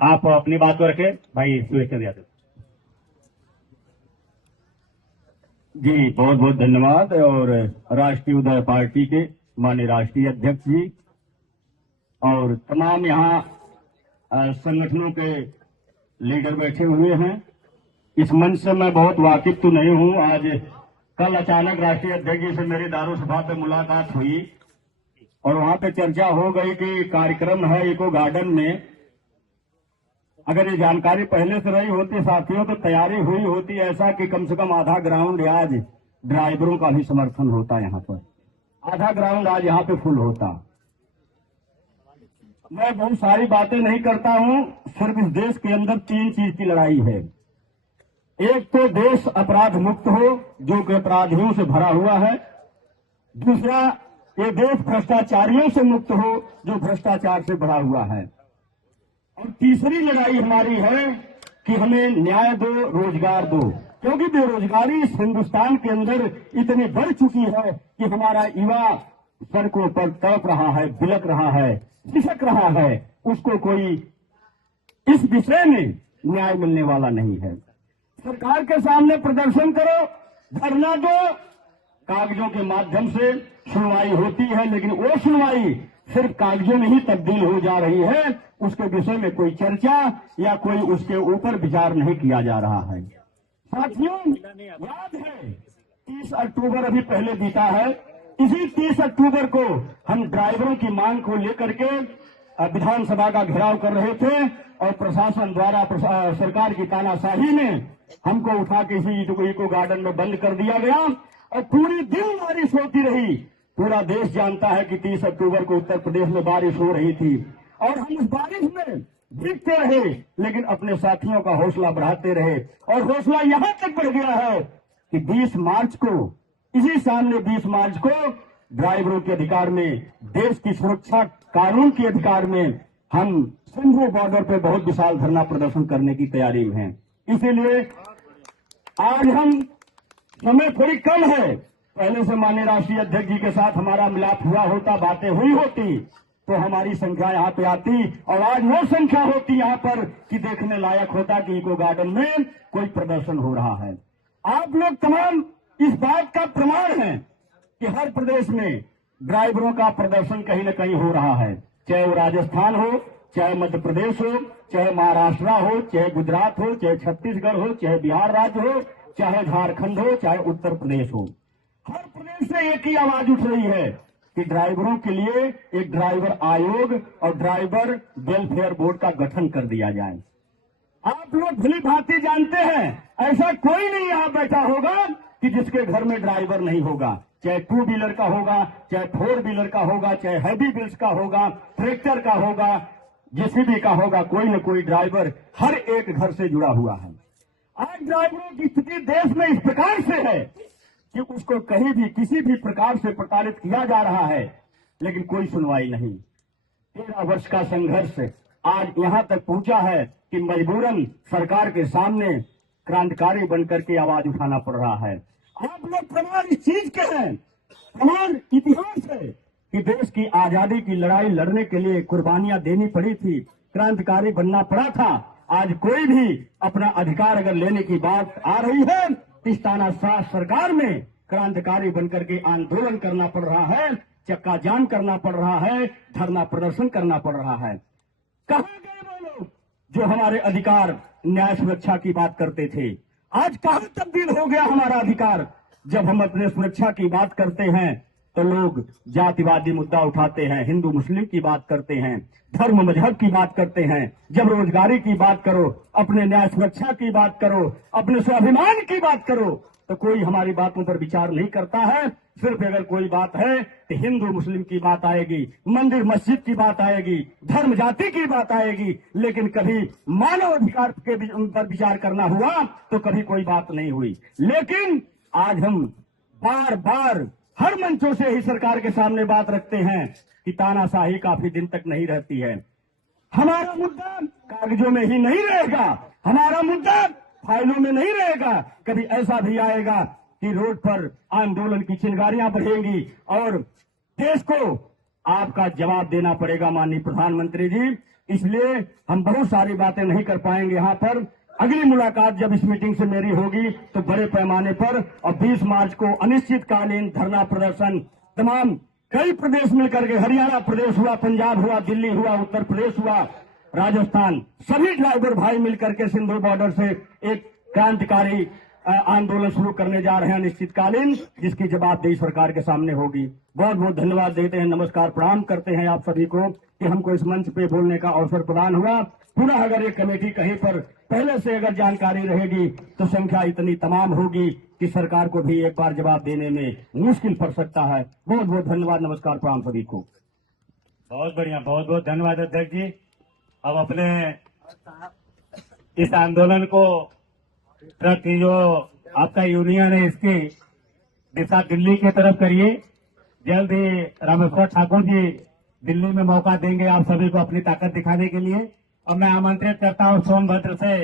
आप अपनी बात को रखें भाई सुरेश चंद्र यादव जी। बहुत बहुत धन्यवाद। और राष्ट्रीय उदय पार्टी के माननीय राष्ट्रीय अध्यक्ष जी और तमाम यहाँ संगठनों के लीडर बैठे हुए हैं। इस मंच से मैं बहुत वाकिफ तो नहीं हूं। आज कल अचानक राष्ट्रीय अध्यक्ष जी से मेरी दारू सभा पे मुलाकात हुई और वहां पे चर्चा हो गई कि कार्यक्रम है इको गार्डन में। अगर ये जानकारी पहले से रही होती साथियों तो तैयारी हुई होती ऐसा कि कम से कम आधा ग्राउंड आज ड्राइवरों का भी समर्थन होता। यहाँ पर आधा ग्राउंड आज यहाँ पे फुल होता। मैं बहुत सारी बातें नहीं करता हूं। सिर्फ इस देश के अंदर 3 चीज की लड़ाई है। एक तो देश अपराध मुक्त हो जो कि अपराधियों से भरा हुआ है। दूसरा, ये देश भ्रष्टाचारियों से मुक्त हो जो भ्रष्टाचार से भरा हुआ है। और तीसरी लड़ाई हमारी है कि हमें न्याय दो, रोजगार दो, क्योंकि बेरोजगारी इस हिंदुस्तान के अंदर इतनी बढ़ चुकी है कि हमारा युवा सड़कों पर तड़प रहा है, बिलक रहा है, खिसक रहा है। उसको कोई इस विषय में न्याय मिलने वाला नहीं है। सरकार के सामने प्रदर्शन करो, धरना दो, कागजों के माध्यम से सुनवाई होती है, लेकिन वो सुनवाई सिर्फ कागजों में ही तब्दील हो जा रही है। उसके विषय में कोई चर्चा या कोई उसके ऊपर विचार नहीं किया जा रहा है। साथियों, याद है 30 अक्टूबर अभी पहले बीता है। इसी 30 अक्टूबर को हम ड्राइवरों की मांग को लेकर के विधानसभा का घेराव कर रहे थे और प्रशासन द्वारा सरकार की तानाशाही में हमको उठा के इसी इको गार्डन में बंद कर दिया गया और पूरी दिन बारिश होती रही। पूरा देश जानता है कि 30 अक्टूबर को उत्तर प्रदेश में बारिश हो रही थी और हम उस बारिश में भीगते रहे, लेकिन अपने साथियों का हौसला बढ़ाते रहे। और हौसला यहां तक बढ़ गया है कि 20 मार्च को, इसी सामने 20 मार्च को ड्राइवरों के अधिकार में, देश की सुरक्षा कानून के अधिकार में हम सिंधु बॉर्डर पे बहुत विशाल धरना प्रदर्शन करने की तैयारी में हैं। इसीलिए आज हम, समय थोड़ी कम है, पहले से माननीय राष्ट्रीय अध्यक्ष जी के साथ हमारा मिलाप हुआ होता, बातें हुई होती तो हमारी संख्या यहाँ पे आती और आज वो संख्या होती यहाँ पर कि देखने लायक होता कि इको गार्डन में कोई प्रदर्शन हो रहा है। आप लोग तमाम इस बात का प्रमाण है कि हर प्रदेश में ड्राइवरों का प्रदर्शन कहीं न कहीं हो रहा है, चाहे वो राजस्थान हो, चाहे मध्य प्रदेश हो, चाहे महाराष्ट्र हो, चाहे गुजरात हो, चाहे छत्तीसगढ़ हो, चाहे बिहार राज्य हो, चाहे झारखंड हो, चाहे उत्तर प्रदेश हो। हर प्रदेश से एक ही आवाज उठ रही है कि ड्राइवरों के लिए एक ड्राइवर आयोग और ड्राइवर वेलफेयर बोर्ड का गठन कर दिया जाए। आप लोग भली भांति जानते हैं ऐसा कोई नहीं यहां बैठा होगा कि जिसके घर में ड्राइवर नहीं होगा, चाहे 2 व्हीलर का होगा, चाहे 4 व्हीलर का होगा, चाहे हैवी व्हील्स का होगा, ट्रैक्टर का होगा, जेसीबी का होगा, कोई न कोई ड्राइवर हर एक घर से जुड़ा हुआ है। आज ड्राइवरों की स्थिति देश में इस प्रकार से है कि उसको कहीं भी किसी भी प्रकार से प्रताड़ित किया जा रहा है, लेकिन कोई सुनवाई नहीं। 13 वर्ष का संघर्ष आज यहां तक पहुंचा है कि मजबूरन सरकार के सामने क्रांतिकारी बनकर के आवाज उठाना पड़ रहा है। आप लोग प्रमाण इस चीज के हैं, प्रमाण इतिहास है कि देश की आजादी की लड़ाई लड़ने के लिए कुर्बानियां देनी पड़ी थी, क्रांतिकारी बनना पड़ा था। आज कोई भी अपना अधिकार अगर लेने की बात आ रही है, इस तानाशाह सरकार में क्रांतिकारी बनकर के आंदोलन करना पड़ रहा है, चक्का जाम करना पड़ रहा है, धरना प्रदर्शन करना पड़ रहा है। कहां गए वो लोग जो हमारे अधिकार, न्याय, सुरक्षा की बात करते थे? आज कहां तब्दील हो गया हमारा अधिकार? जब हम अपने सुरक्षा की बात करते हैं तो लोग जातिवादी मुद्दा उठाते हैं, हिंदू मुस्लिम की बात करते हैं, धर्म मजहब की बात करते हैं। जब रोजगारी की बात करो, अपने न्याय सुरक्षा की बात करो, अपने स्वाभिमान की बात करो, तो कोई हमारी बातों पर विचार नहीं करता है। सिर्फ अगर कोई बात है तो हिंदू मुस्लिम की बात आएगी, मंदिर मस्जिद की बात आएगी, धर्म जाति की बात आएगी, लेकिन कभी मानव अधिकार के पर विचार करना हुआ तो कभी कोई बात नहीं हुई। लेकिन आज हम बार बार हर मंचों से ही सरकार के सामने बात रखते हैं कि तानाशाही काफी दिन तक नहीं रहती है। हमारा मुद्दा कागजों में ही नहीं रहेगा, हमारा मुद्दा फाइलों में नहीं रहेगा। कभी ऐसा भी आएगा कि रोड पर आंदोलन की चिंगारियां बढ़ेंगी और देश को आपका जवाब देना पड़ेगा माननीय प्रधानमंत्री जी। इसलिए हम बहुत सारी बातें नहीं कर पाएंगे यहाँ पर। अगली मुलाकात जब इस मीटिंग से मेरी होगी तो बड़े पैमाने पर, और 20 मार्च को अनिश्चितकालीन धरना प्रदर्शन तमाम कई प्रदेश मिलकर के, हरियाणा प्रदेश हुआ, पंजाब हुआ, दिल्ली हुआ, उत्तर प्रदेश हुआ, राजस्थान, सभी ड्राइवर भाई मिलकर के सिंधु बॉर्डर से एक क्रांतिकारी आंदोलन शुरू करने जा रहे हैं अनिश्चितकालीन, जिसकी जवाबदेही सरकार के सामने होगी। बहुत बहुत धन्यवाद देते हैं, नमस्कार प्रणाम करते हैं आप सभी को कि हमको इस मंच पे बोलने का अवसर प्रदान हुआ। पुनः अगर ये कमेटी कहीं पर पहले से अगर जानकारी रहेगी तो संख्या इतनी तमाम होगी कि सरकार को भी एक बार जवाब देने में मुश्किल पड़ सकता है। बहुत बहुत धन्यवाद, नमस्कार प्रणाम सभी को। बहुत बढ़िया, बहुत बहुत धन्यवाद अध्यक्ष जी। अब अपने इस आंदोलन को प्रति जो आपका यूनियन है इसकी दिशा दिल्ली की तरफ करिए। जल्द ही रामेश्वर ठाकुर जी दिल्ली में मौका देंगे आप सभी को अपनी ताकत दिखाने के लिए। और मैं आमंत्रित करता हूं सोनभद्र से